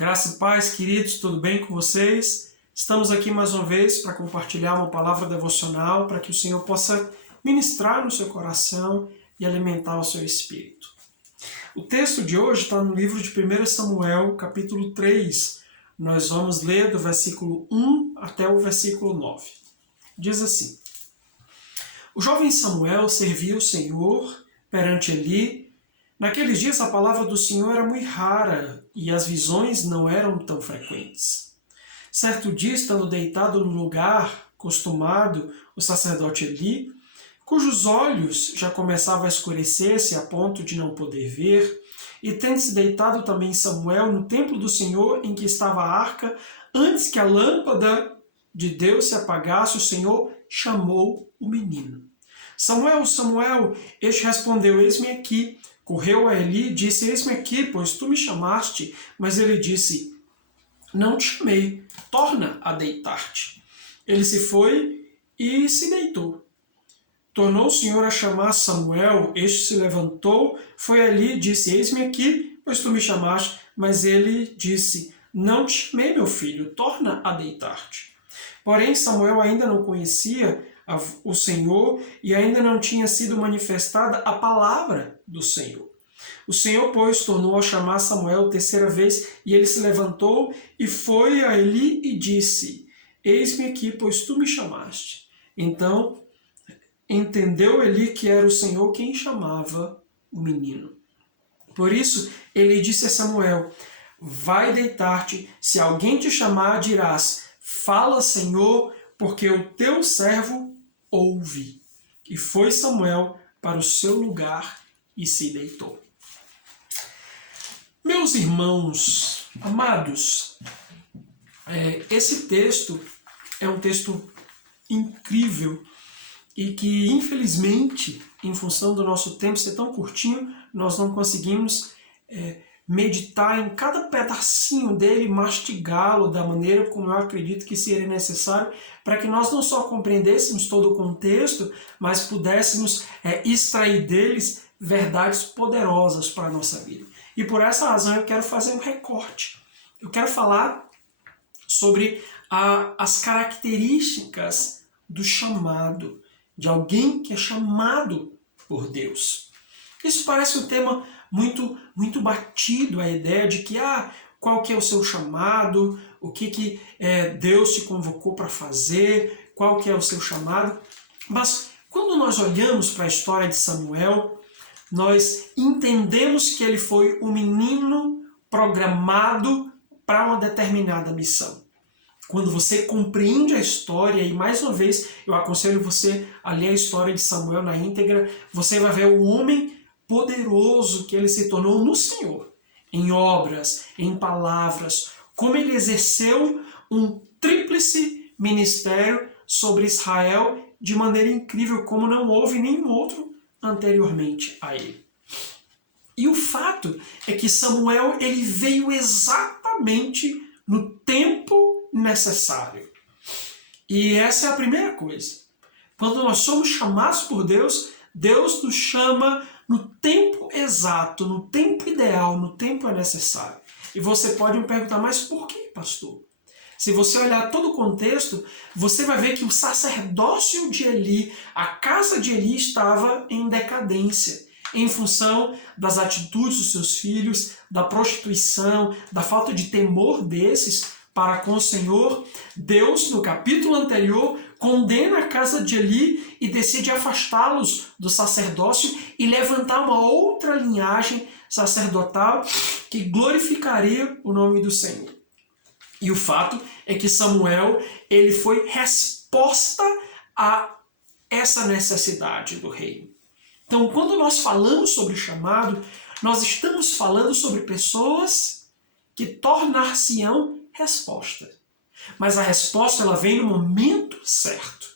Graça e paz, queridos, tudo bem com vocês? Estamos aqui mais uma vez para compartilhar uma palavra devocional para que o Senhor possa ministrar no seu coração e alimentar o seu espírito. O texto de hoje está no livro de 1 Samuel, capítulo 3. Nós vamos ler do versículo 1 até o versículo 9. Diz assim: O jovem Samuel servia o Senhor perante Eli. Naqueles dias a palavra do Senhor era muito rara e as visões não eram tão frequentes. Certo dia, estando deitado no lugar costumado, o sacerdote Eli, cujos olhos já começavam a escurecer-se a ponto de não poder ver, e tendo-se deitado também Samuel no templo do Senhor em que estava a arca, antes que a lâmpada de Deus se apagasse, o Senhor chamou o menino. Samuel, Samuel, este respondeu, eis-me aqui. Correu a Eli e disse, eis-me aqui, pois tu me chamaste. Mas ele disse, não te chamei, torna a deitar-te. Ele se foi e se deitou. Tornou o Senhor a chamar Samuel, este se levantou, foi a Eli e disse, eis-me aqui, pois tu me chamaste. Mas ele disse, não te chamei, meu filho, torna a deitar-te. Porém, Samuel ainda não conhecia o Senhor e ainda não tinha sido manifestada a palavra do Senhor. O Senhor, pois, tornou a chamar Samuel terceira vez, e ele se levantou e foi a Eli e disse, eis-me aqui, pois tu me chamaste. Então, entendeu Eli que era o Senhor quem chamava o menino. Por isso, ele disse a Samuel, vai deitar-te, se alguém te chamar, dirás, fala, Senhor, porque o teu servo ouve. E foi Samuel para o seu lugar e se deitou. Meus irmãos, amados, esse texto é um texto incrível e que, infelizmente, em função do nosso tempo ser tão curtinho, nós não conseguimos meditar em cada pedacinho dele, mastigá-lo da maneira como eu acredito que seria necessário para que nós não só compreendêssemos todo o contexto, mas pudéssemos extrair deles verdades poderosas para a nossa vida. E por essa razão eu quero fazer um recorte. Eu quero falar sobre as características do chamado, de alguém que é chamado por Deus. Isso parece um tema muito batido, a ideia de que qual que é o seu chamado, o que Deus te convocou para fazer, qual que é o seu chamado. Mas quando nós olhamos para a história de Samuel, nós entendemos que ele foi um menino programado para uma determinada missão. Quando você compreende a história, e mais uma vez eu aconselho você a ler a história de Samuel na íntegra, você vai ver o homem poderoso que ele se tornou no Senhor, em obras, em palavras, como ele exerceu um tríplice ministério sobre Israel de maneira incrível, como não houve nenhum outro anteriormente a ele. E o fato é que Samuel ele veio exatamente no tempo necessário. E essa é a primeira coisa. Quando nós somos chamados por Deus, Deus nos chama no tempo exato, no tempo ideal, no tempo necessário. E você pode me perguntar, mas por que, pastor? Se você olhar todo o contexto, você vai ver que o sacerdócio de Eli, a casa de Eli estava em decadência, em função das atitudes dos seus filhos, da prostituição, da falta de temor desses para com o Senhor. Deus, no capítulo anterior, condena a casa de Eli e decide afastá-los do sacerdócio e levantar uma outra linhagem sacerdotal que glorificaria o nome do Senhor. E o fato é que Samuel ele foi resposta a essa necessidade do reino. Então, quando nós falamos sobre chamado, nós estamos falando sobre pessoas que tornar-se-ão resposta. Mas a resposta ela vem no momento certo.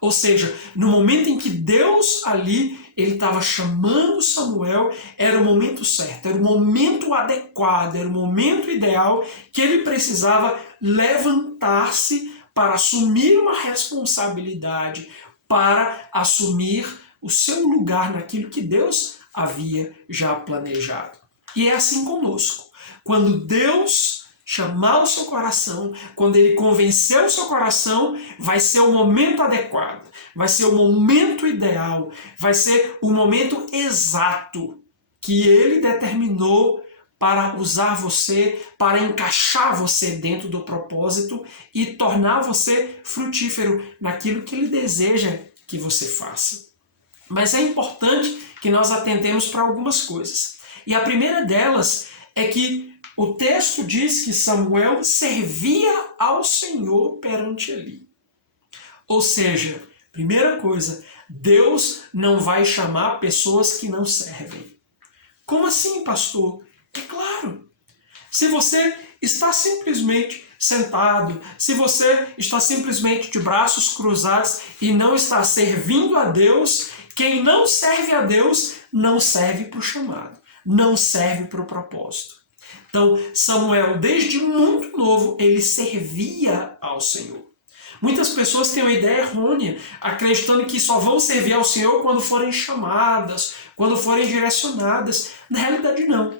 Ou seja, no momento em que Deus ali ele estava chamando Samuel, era o momento certo, era o momento adequado, era o momento ideal que ele precisava levantar-se para assumir uma responsabilidade, para assumir o seu lugar naquilo que Deus havia já planejado. E é assim conosco. Quando Deus chamar o seu coração, quando ele convencer o seu coração, vai ser o momento adequado, vai ser o momento ideal, vai ser o momento exato que ele determinou para usar você, para encaixar você dentro do propósito e tornar você frutífero naquilo que ele deseja que você faça. Mas é importante que nós atentemos para algumas coisas. E a primeira delas é que o texto diz que Samuel servia ao Senhor perante Eli. Ou seja, primeira coisa, Deus não vai chamar pessoas que não servem. Como assim, pastor? É claro. Se você está simplesmente sentado, se você está simplesmente de braços cruzados e não está servindo a Deus, quem não serve a Deus não serve para o chamado, não serve para o propósito. Então, Samuel, desde muito novo, ele servia ao Senhor. Muitas pessoas têm uma ideia errônea, acreditando que só vão servir ao Senhor quando forem chamadas, quando forem direcionadas. Na realidade, não.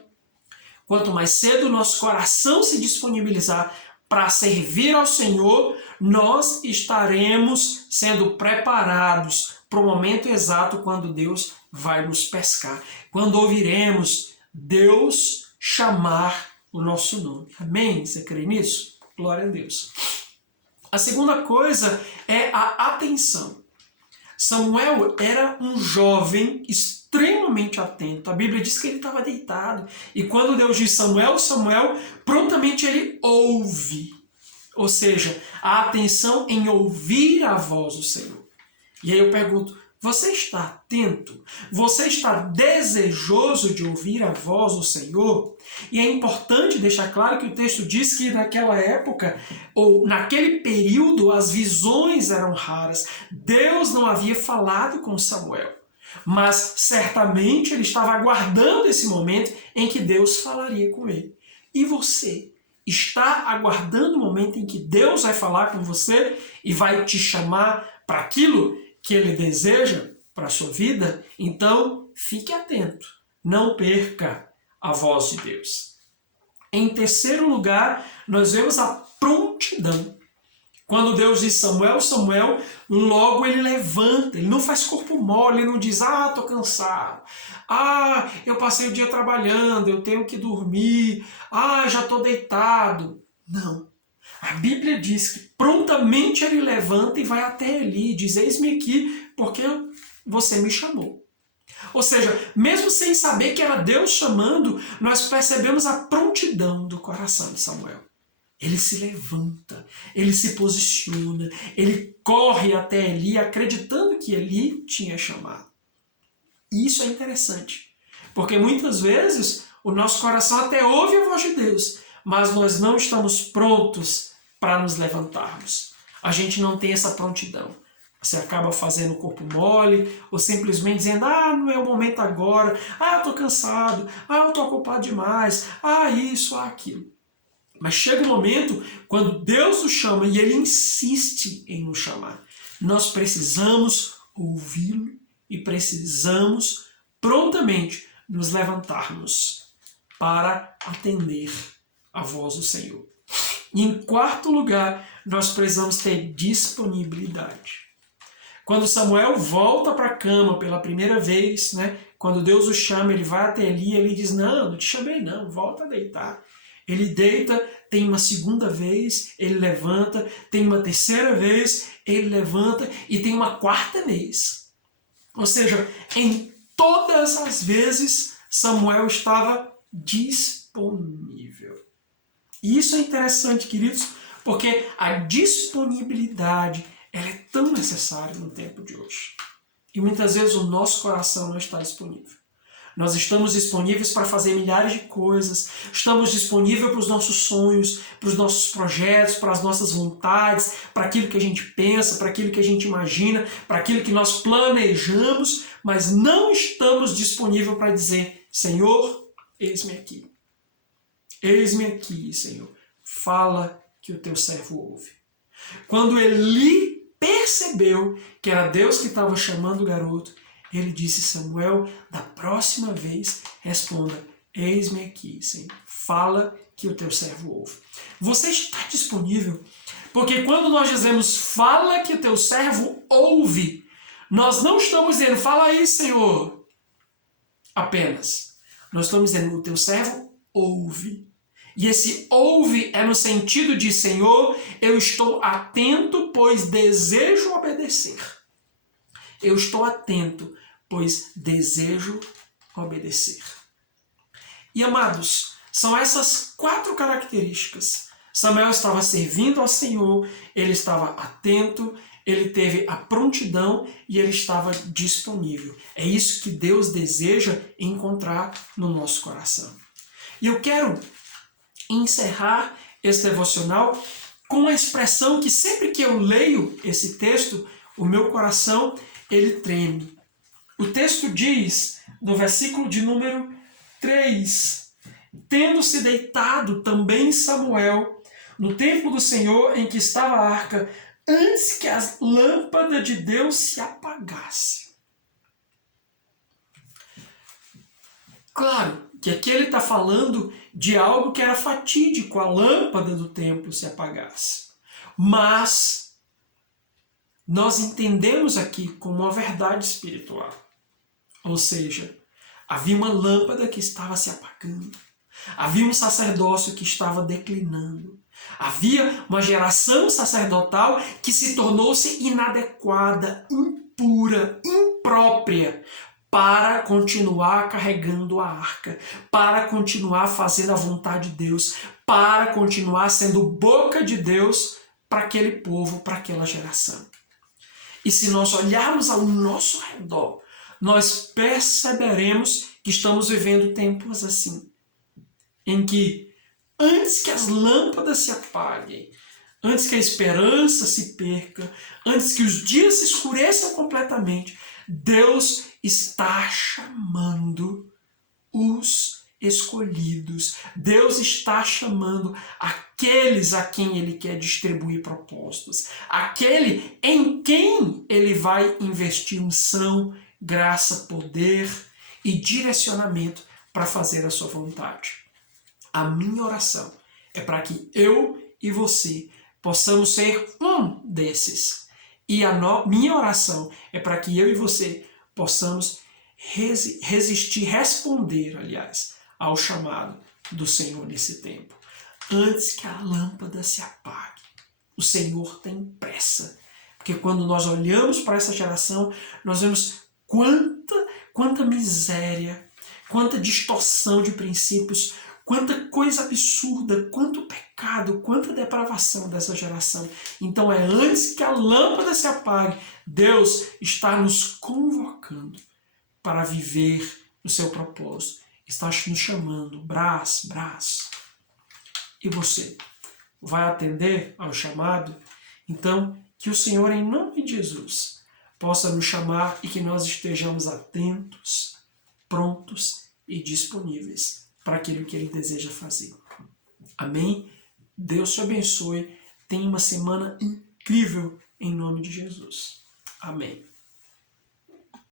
Quanto mais cedo o nosso coração se disponibilizar para servir ao Senhor, nós estaremos sendo preparados para o momento exato quando Deus vai nos pescar. Quando ouviremos Deus chamar o nosso nome. Amém? Você crê nisso? Glória a Deus. A segunda coisa é a atenção. Samuel era um jovem extremamente atento. A Bíblia diz que ele estava deitado. E quando Deus diz Samuel, Samuel, prontamente ele ouve. Ou seja, a atenção em ouvir a voz do Senhor. E aí eu pergunto, você está atento? Você está desejoso de ouvir a voz do Senhor? E é importante deixar claro que o texto diz que naquela época, ou naquele período, as visões eram raras. Deus não havia falado com Samuel. Mas certamente ele estava aguardando esse momento em que Deus falaria com ele. E você está aguardando o momento em que Deus vai falar com você e vai te chamar para aquilo que ele deseja para a sua vida? Então, fique atento. Não perca a voz de Deus. Em terceiro lugar, nós vemos a prontidão. Quando Deus diz Samuel, Samuel, logo ele levanta. Ele não faz corpo mole, ele não diz, estou cansado. Eu passei o dia trabalhando, eu tenho que dormir. Já estou deitado. Não. A Bíblia diz que prontamente ele levanta e vai até Eli e diz, eis-me aqui, porque você me chamou. Ou seja, mesmo sem saber que era Deus chamando, nós percebemos a prontidão do coração de Samuel. Ele se levanta, ele se posiciona, ele corre até Eli acreditando que Eli tinha chamado. E isso é interessante, porque muitas vezes o nosso coração até ouve a voz de Deus, mas nós não estamos prontos para nos levantarmos. A gente não tem essa prontidão. Você acaba fazendo o corpo mole, ou simplesmente dizendo, não é o momento agora, eu estou cansado, eu estou ocupado demais, isso, aquilo. Mas chega um momento quando Deus nos chama e Ele insiste em nos chamar. Nós precisamos ouvi-lo e precisamos prontamente nos levantarmos para atender a voz do Senhor. E em quarto lugar, nós precisamos ter disponibilidade. Quando Samuel volta para a cama pela primeira vez, quando Deus o chama, ele vai até Eli e ele diz, não te chamei não, volta a deitar. Ele deita, tem uma segunda vez, ele levanta, tem uma terceira vez, ele levanta e tem uma quarta vez. Ou seja, em todas as vezes Samuel estava disponível. E isso é interessante, queridos, porque a disponibilidade ela é tão necessária no tempo de hoje. E muitas vezes o nosso coração não está disponível. Nós estamos disponíveis para fazer milhares de coisas, estamos disponíveis para os nossos sonhos, para os nossos projetos, para as nossas vontades, para aquilo que a gente pensa, para aquilo que a gente imagina, para aquilo que nós planejamos, mas não estamos disponíveis para dizer, Senhor, eis-me aqui. Eis-me aqui, Senhor. Fala que o teu servo ouve. Quando Eli percebeu que era Deus que estava chamando o garoto, ele disse, Samuel, da próxima vez, responda, Eis-me aqui, Senhor. Fala que o teu servo ouve. Você está disponível? Porque quando nós dizemos, fala que o teu servo ouve, nós não estamos dizendo, fala aí, Senhor, apenas. Nós estamos dizendo, o teu servo ouve. E esse ouve é no sentido de, Senhor, eu estou atento, pois desejo obedecer. Eu estou atento, pois desejo obedecer. E, amados, são essas 4 características. Samuel estava servindo ao Senhor, ele estava atento, ele teve a prontidão e ele estava disponível. É isso que Deus deseja encontrar no nosso coração. E eu quero encerrar esse devocional com a expressão que sempre que eu leio esse texto, o meu coração, ele treme. O texto diz, no versículo de número 3, tendo-se deitado também Samuel no templo do Senhor em que estava a arca, antes que a lâmpada de Deus se apagasse. Claro que aqui ele está falando de algo que era fatídico, a lâmpada do templo se apagasse. Mas nós entendemos aqui como uma verdade espiritual. Ou seja, havia uma lâmpada que estava se apagando. Havia um sacerdócio que estava declinando. Havia uma geração sacerdotal que se tornou-se inadequada, impura, imprópria para continuar carregando a arca, para continuar fazendo a vontade de Deus, para continuar sendo boca de Deus para aquele povo, para aquela geração. E se nós olharmos ao nosso redor, nós perceberemos que estamos vivendo tempos assim, em que antes que as lâmpadas se apaguem, antes que a esperança se perca, antes que os dias se escureçam completamente, Deus está chamando os escolhidos. Deus está chamando aqueles a quem Ele quer distribuir propósitos, aquele em quem Ele vai investir unção, graça, poder e direcionamento para fazer a sua vontade. A minha oração é para que eu e você possamos ser um desses. E a minha oração é para que eu e você possamos responder, ao chamado do Senhor nesse tempo. Antes que a lâmpada se apague, o Senhor tem pressa. Porque quando nós olhamos para essa geração, nós vemos quanta miséria, quanta distorção de princípios, quanta coisa absurda, quanto pecado, quanta depravação dessa geração. Então é antes que a lâmpada se apague, Deus está nos convocando para viver o seu propósito. Está nos chamando, Brás. E você vai atender ao chamado? Então, que o Senhor, em nome de Jesus, possa nos chamar e que nós estejamos atentos, prontos e disponíveis para aquilo que Ele deseja fazer. Amém? Deus te abençoe. Tenha uma semana incrível em nome de Jesus. Amém.